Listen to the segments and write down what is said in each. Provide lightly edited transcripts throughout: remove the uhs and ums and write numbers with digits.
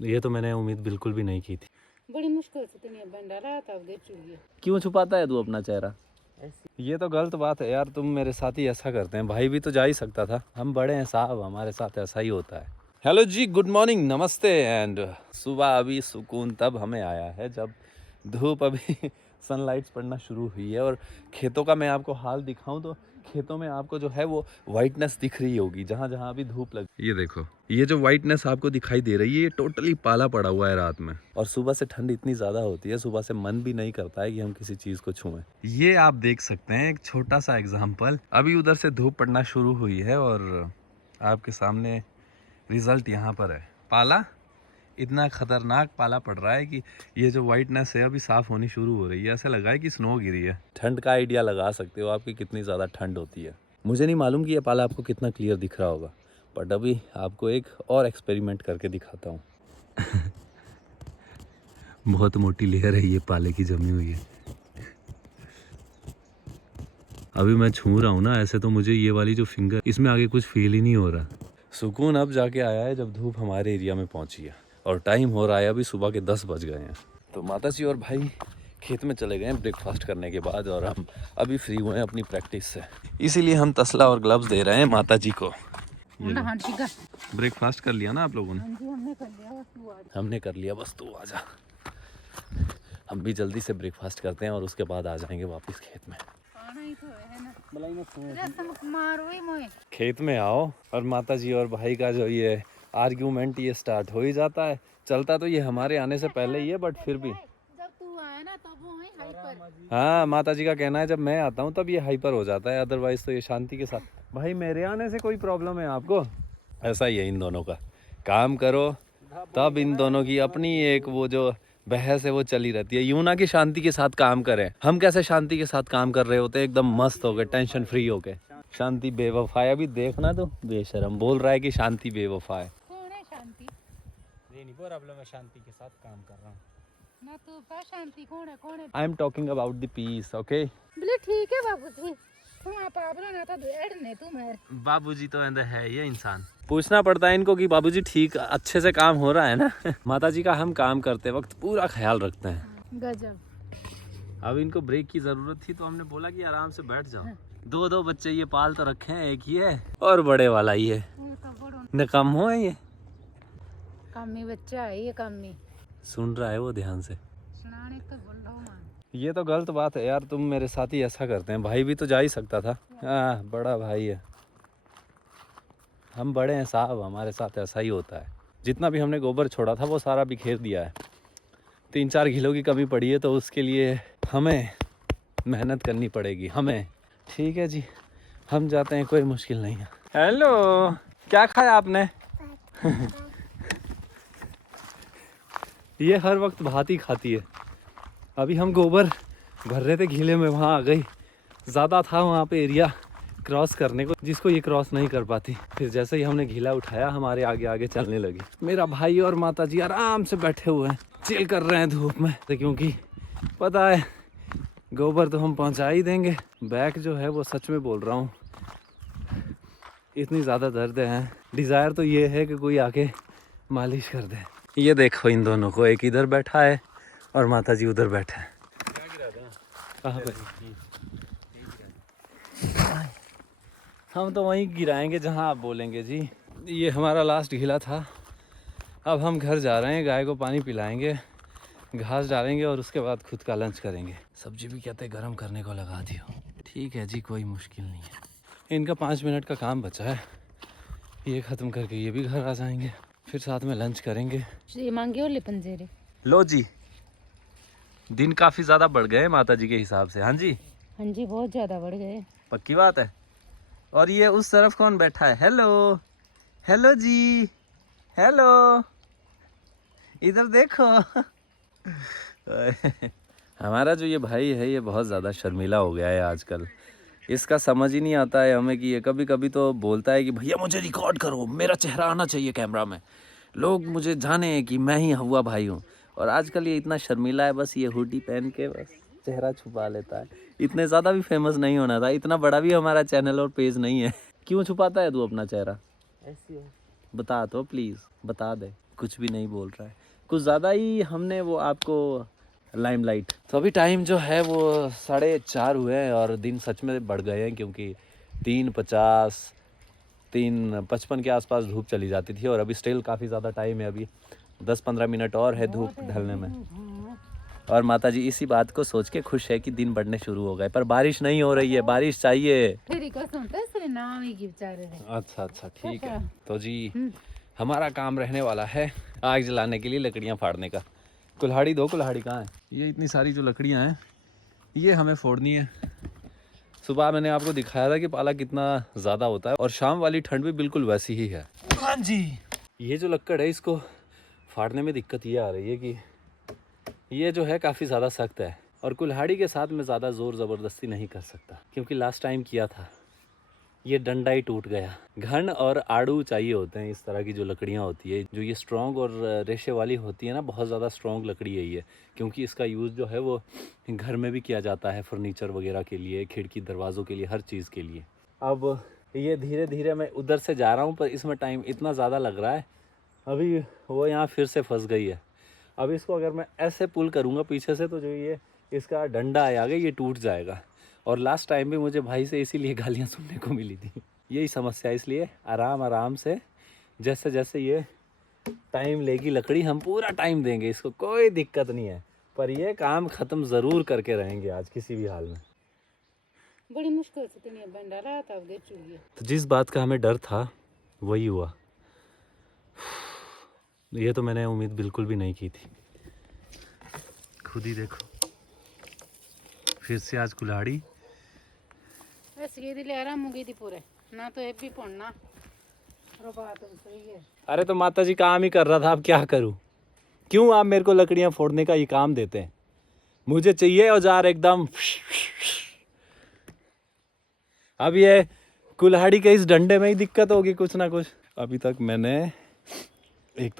ये तो मैंने उम्मीद बिल्कुल भी नहीं की थी। बड़ी मुश्किल से तूने बन डाला था अब चुकी। क्यों छुपाता है तू अपना चेहरा? ये तो गलत बात है यार, तुम मेरे साथ ही ऐसा करते हैं। भाई भी तो जा ही सकता था, हम बड़े हैं साहब, हमारे साथ ऐसा ही होता है। हेलो जी, गुड मॉर्निंग, नमस्ते एंड सुबह अभी सुकून तब हमें आया है जब धूप अभी सनलाइट्स पड़ना शुरू हुई है। और खेतों का मैं आपको हाल दिखाऊं तो खेतों में आपको जो है वो वाइटनेस दिख रही होगी जहाँ जहाँ अभी धूप लग। ये देखो, ये जो वाइटनेस आपको दिखाई दे रही है ये टोटली पाला पड़ा हुआ है रात में। और सुबह से ठंड इतनी ज़्यादा होती है, सुबह से मन भी नहीं करता है कि हम किसी चीज़ को छुएं। ये आप देख सकते हैं एक छोटा सा एग्जाम्पल। अभी उधर से धूप पड़ना शुरू हुई है और आपके सामने रिजल्ट यहाँ पर है। पाला इतना खतरनाक पाला पड़ रहा है कि ये जो वाइटनेस है अभी साफ होनी शुरू हो रही है, ऐसा लगा है कि स्नो गिरी है। ठंड का आइडिया लगा सकते हो आपकी कितनी ज़्यादा ठंड होती है। मुझे नहीं मालूम कि ये पाला आपको कितना क्लियर दिख रहा होगा, बट अभी आपको एक और एक्सपेरिमेंट करके दिखाता हूँ। बहुत मोटी लेयर है ये पाले की जमी हुई है। अभी मैं छू रहा हूँ ना ऐसे, तो मुझे ये वाली जो फिंगर, इसमें आगे कुछ फील ही नहीं हो रहा। सुकून अब जाके आया है जब धूप हमारे एरिया में पहुंची है और टाइम हो रहा है अभी सुबह के 10 बज गए हैं। तो माता जी और भाई खेत में चले गए हैं ब्रेकफास्ट करने के बाद और हम अभी फ्री हुए हैं अपनी प्रैक्टिस से, इसीलिए हम तसला और ग्लव्स दे रहे हैं माता जी को। ब्रेकफास्ट कर लिया ना आप लोगों ने? हमने कर लिया, बस तू आजा। हम भी जल्दी से ब्रेकफास्ट करते हैं और उसके बाद आ जाएंगे वापस खेत में। खेत में आओ और माता जी और भाई का जो ये आर्ग्यूमेंट ये स्टार्ट हो ही जाता है। चलता तो ये हमारे आने से पहले ही है, बट फिर भी जब तू आया ना तब वो है हाइपर। हाँ, माता जी का कहना है जब मैं आता हूँ तब ये हाइपर हो जाता है, अदरवाइज तो ये शांति के साथ। भाई मेरे आने से कोई प्रॉब्लम है आपको? ऐसा ही है इन दोनों का, काम करो तब इन दोनों की अपनी एक वो जो बहस है वो चली रहती है। यूं ना कि शांति के साथ काम करें, हम कैसे शांति के साथ काम कर रहे होते हैं एकदम मस्त हो गए, टेंशन फ्री हो गए। शांति बेवफा है, अभी देखना तो बेशरम बोल रहा है कि शांति बेवफा है। कौन है शांति? ये नहीं प्रॉब्लम, मैं शांति के साथ काम कर रहा हूँ ना तू का शांति कौन है? कौन है? I am talking about the piece, okay? बोले ठीक है बाबू जी, तुम आप ना था ऐड ने तुम है। बाबूजी तो अंदर है ये इंसान। पूछना पड़ता है इनको कि बाबूजी ठीक अच्छे से काम हो रहा है ना? माता जी का हम काम करते वक्त पूरा ख्याल रखते हैं। गजब। अब इनको ब्रेक की जरूरत थी तो हमने बोला कि आराम से बैठ जाओ। दो बच्चे ये पाल तो रखे हैं, एक ही है और बड़े वाला ही है। निकम्मो है ये, कामी बच्चा है ये, कामी सुन रहा है वो ध्यान से। सुनाने तो बोल रहा हूँ। ये तो गलत बात है यार, तुम मेरे साथ ही ऐसा करते हैं। भाई भी तो जा ही सकता था। हाँ, बड़ा भाई है, हम बड़े हैं साहब, हमारे साथ ऐसा ही होता है। जितना भी हमने गोबर छोड़ा था वो सारा बिखेर दिया है। 3-4 किलो की कमी पड़ी है तो उसके लिए हमें मेहनत करनी पड़ेगी हमें। ठीक है जी, हम जाते हैं, कोई मुश्किल नहीं है। हेलो, क्या खाया आपने? ये हर वक्त भात ही खाती है। अभी हम गोबर भर रहे थे घीले में, वहाँ आ गई। ज़्यादा था वहाँ पे एरिया क्रॉस करने को जिसको ये क्रॉस नहीं कर पाती। फिर जैसे ही हमने घीला उठाया हमारे आगे आगे चलने लगी। मेरा भाई और माता जी आराम से बैठे हुए हैं, चिल कर रहे हैं धूप में, क्योंकि पता है गोबर तो हम पहुँचा ही देंगे। बैक जो है वो सच में बोल रहा हूँ इतनी ज़्यादा दर्द है, डिज़ायर तो ये है कि कोई आके मालिश कर दे। ये देखो इन दोनों को, एक इधर बैठा है और माता जी उधर बैठे हैं। कहाँ पे? हम तो वहीं गिराएंगे जहाँ आप बोलेंगे जी। ये हमारा लास्ट घिला था। अब हम घर जा रहे हैं, गाय को पानी पिलाएंगे, घास डालेंगे और उसके बाद खुद का लंच करेंगे। सब्जी भी कहते गरम करने को लगा दियो। ठीक है जी, कोई मुश्किल नहीं है। इनका 5 मिनट का काम बचा है, ये ख़त्म करके ये भी घर आ जाएंगे, फिर साथ में लंच करेंगे। मांगे और पंजेरे। लो जी, दिन काफ़ी ज़्यादा बढ़ गए माता जी के हिसाब से। हाँ जी, हाँ जी, बहुत ज़्यादा बढ़ गए। पक्की बात है। और ये उस तरफ कौन बैठा है? हेलो, हेलो जी, हेलो, इधर देखो। हमारा जो ये भाई है ये बहुत ज़्यादा शर्मीला हो गया है आजकल। इसका समझ ही नहीं आता है हमें कि ये कभी कभी तो बोलता है कि भैया मुझे रिकॉर्ड करो, मेरा चेहरा आना चाहिए कैमरा में, लोग मुझे जाने कि मैं ही हुआ भाई हूँ। और आजकल ये इतना शर्मीला है, बस ये हुडी पहन के बस चेहरा छुपा लेता है। इतने ज़्यादा भी फेमस नहीं होना था, इतना बड़ा भी हमारा चैनल और पेज नहीं है। क्यों छुपाता है तू अपना चेहरा? ऐसी है। बता तो प्लीज़, बता दे। कुछ भी नहीं बोल रहा है, कुछ ज़्यादा ही हमने वो आपको लाइमलाइट। तो अभी टाइम जो है वो 4:30 हुए हैं और दिन सच में बढ़ गए हैं, क्योंकि 3:50 3:55 के आसपास धूप चली जाती थी और अभी स्टिल काफ़ी ज़्यादा टाइम है, अभी 10-15 मिनट और है धूप ढलने में। और माता जी इसी बात को सोच के खुश है कि दिन बढ़ने शुरू हो गए, पर बारिश नहीं हो रही है, बारिश चाहिए। तेरी कसम तो इसने नाम ही की बेचारे ने। अच्छा ठीक है। तो जी हमारा काम रहने वाला है आग जलाने के लिए लकड़ियाँ फाड़ने का। कुल्हाड़ी दो, कुल्हाड़ी कहाँ है? ये इतनी सारी जो लकड़ियाँ हैं ये हमें फोड़नी है। सुबह मैंने आपको दिखाया था कि पाला कितना ज़्यादा होता है और शाम वाली ठंड भी बिल्कुल वैसी ही है। हाँ जी, ये जो लक्कड़ है इसको फाड़ने में दिक्कत ये आ रही है कि ये जो है काफ़ी ज़्यादा सख्त है और कुल्हाड़ी के साथ मैं ज़्यादा ज़ोर ज़बरदस्ती नहीं कर सकता, क्योंकि लास्ट टाइम किया था ये डंडा ही टूट गया। घन और आड़ू चाहिए होते हैं इस तरह की जो लकड़ियाँ होती है, जो ये स्ट्रॉन्ग और रेशे वाली होती है ना, बहुत ज़्यादा स्ट्रॉन्ग लकड़ी है ये, क्योंकि इसका यूज़ जो है वो घर में भी किया जाता है, फर्नीचर वगैरह के लिए, खिड़की दरवाज़ों के लिए, हर चीज़ के लिए। अब ये धीरे धीरे मैं उधर से जा रहा हूँ, पर इसमें टाइम इतना ज़्यादा लग रहा है। अभी वो यहाँ फिर से फंस गई है। अब इसको अगर मैं ऐसे पुल करूँगा पीछे से तो जो ये इसका डंडा है आगे ये टूट जाएगा। और लास्ट टाइम भी मुझे भाई से इसीलिए गालियाँ सुनने को मिली थी, यही समस्या। इसलिए आराम आराम से जैसे जैसे ये टाइम लेगी लकड़ी, हम पूरा टाइम देंगे इसको, कोई दिक्कत नहीं है, पर ये काम ख़त्म ज़रूर करके रहेंगे आज किसी भी हाल में। बड़ी मुश्किल से तूने बन डाला था अब चुकी। तो जिस बात का हमें डर था वही हुआ। ये तो मैंने उम्मीद बिल्कुल भी नहीं की थी। खुद ही देखो, फिर से आज कुल्हाड़ी। बस ये दिले आराम हो गई थी पूरे ना, तो एक भी पढ़ना और बात तो सही है। अरे तो माता जी काम ही कर रहा था, अब क्या करूं? क्यों आप मेरे को लकड़ियां फोड़ने का ये काम देते हैं? मुझे चाहिए औजार एकदम। अब ये कुल्हाड़ी के इस डंडे में ही दिक्कत होगी कुछ ना कुछ। अभी तक मैंने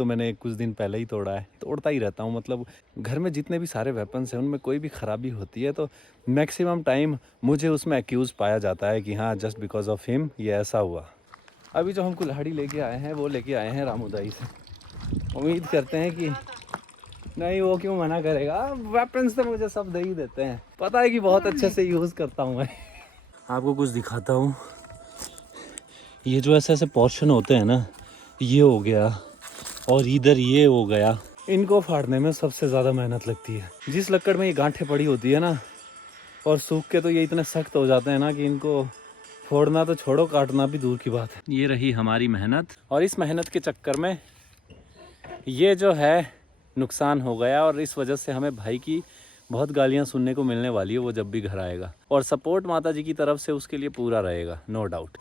मैंने कुछ दिन पहले ही तोड़ा है, तोड़ता ही रहता हूँ। मतलब घर में जितने भी सारे वेपन्स हैं उनमें कोई भी ख़राबी होती है तो मैक्सिमम टाइम मुझे उसमें एक्यूज़ पाया जाता है कि हाँ जस्ट बिकॉज ऑफ हिम ये ऐसा हुआ। अभी जो हम कुल्हाड़ी लेके आए हैं वो लेके आए हैं रामोदाई से। उम्मीद करते हैं कि नहीं, वो क्यों मना करेगा, वेपन्स तो मुझे सब दे ही देते हैं, पता है कि बहुत अच्छे से यूज़ करता हूँ मैं। आपको कुछ दिखाता हूँ, ये जो ऐसे ऐसे पोर्शन होते हैं ना, ये हो गया और इधर ये हो गया, इनको फाड़ने में सबसे ज़्यादा मेहनत लगती है। जिस लकड़ में ये गांठें पड़ी होती है ना, और सूख के तो ये इतने सख्त हो जाते हैं ना कि इनको फोड़ना तो छोड़ो, काटना भी दूर की बात है। ये रही हमारी मेहनत, और इस मेहनत के चक्कर में ये जो है नुकसान हो गया, और इस वजह से हमें भाई की बहुत गालियाँ सुनने को मिलने वाली है वो जब भी घर आएगा। और सपोर्ट माता जी की तरफ से उसके लिए पूरा रहेगा, नो डाउट।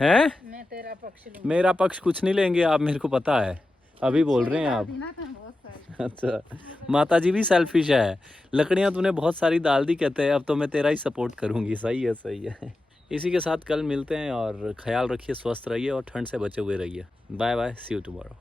हैं? मैं तेरा पक्ष लूंगी। मेरा पक्ष कुछ नहीं लेंगे आप, मेरे को पता है, अभी बोल रहे हैं आप। अच्छा, माता जी भी सेल्फिश है। लकड़ियाँ तूने बहुत सारी डाल दी कहते हैं, अब तो मैं तेरा ही सपोर्ट करूँगी। सही है, सही है। इसी के साथ कल मिलते हैं, और ख्याल रखिए, स्वस्थ रहिए और ठंड से बचे हुए रहिए। Bye bye, see you tomorrow.